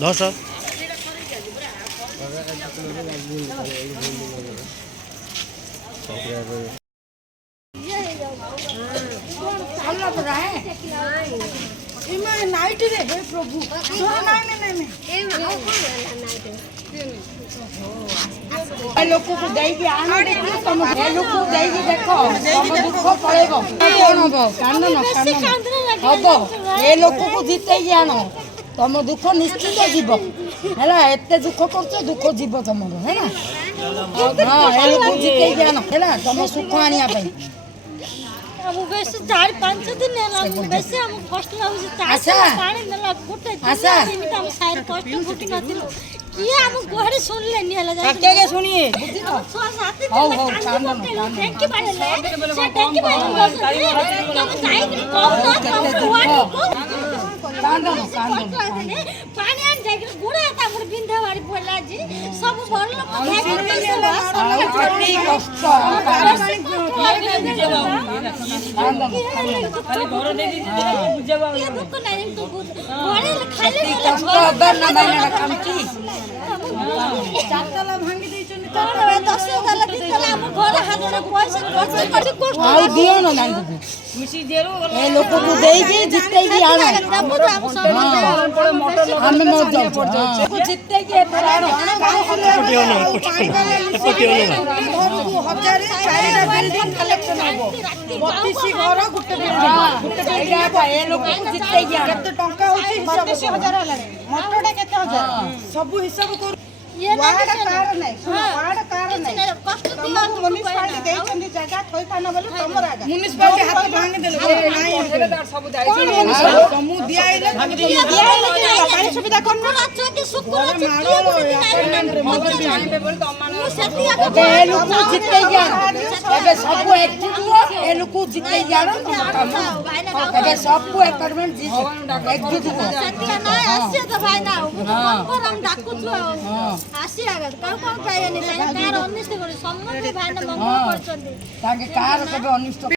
ধস नाइट रे हे प्रभु लोक को देगी आनो तुम लोक को देगी देखो तुम दुख पड़ेगो कौन हबो कांदन हबो ए लोक को जीते आनो तुम दुख निश्चित जीव है एते दुख कर दुख जीव तुम है हाँ ए लोक जीते आनो है तुम सुख आनिया अब बेसी 4-5 दिन बेसी हम कष्ट लाଗୁଛି पानी देला गुटे दिन हम साइड कष्ट गुटी नथिलो किए हम गोहरे सुनले निहला जाय के सुनिए छह सात दिन टैंकी पाले से टैंकी पाले तुम जाई कि पानी आन जाय कि गुड़ा था मोर बिंधा वाली पड़ला जी सब भर लोग खाली घर दे दी बुझावा ये दुख नहीं तो घरे खाली अबर ना बायना कामची चारतला भांगी देचनी कोन 10 तला 3 तला हम घर हाजोना पैसा खर्च कर आई दियो ना नहीं मिसी जेरो ए लोक को देगी जीते की आनो हम मत जाओ को जीते की आनो हजार 4 बिल्डिंग कलेक्शन हो 32 घर गुटे बिल्डिंग ए लोक को जीते की आनो केते टंका होची 32000 होला मोटरटा केते हजार सब हिसाब कर ये वार्ड कार नहीं वार्ड कार नहीं कष्ट दिला म्युनिसिपालिटी देछन जगह थोई थाना बोले तमर आगा म्युनिसिपालिटी हाथ भांग देले नहीं ठेकेदार सब दाई समूह दिया आइले पानी सुविधा करनो अच्छा के शुक्र ए लोक जीते गया एबे सब एक्टिव हुआ ए लोक जीते गया एबे सब को एकरमेंट जीत एक्टिव हुआ सत्या ना आसे तो भाई ना पर हम डाकु छु आसी आगर कौन पाइनी तार अनिष्ट करे सम्मत भाई ना मंगल करछन ताके कार केबे अनिष्ट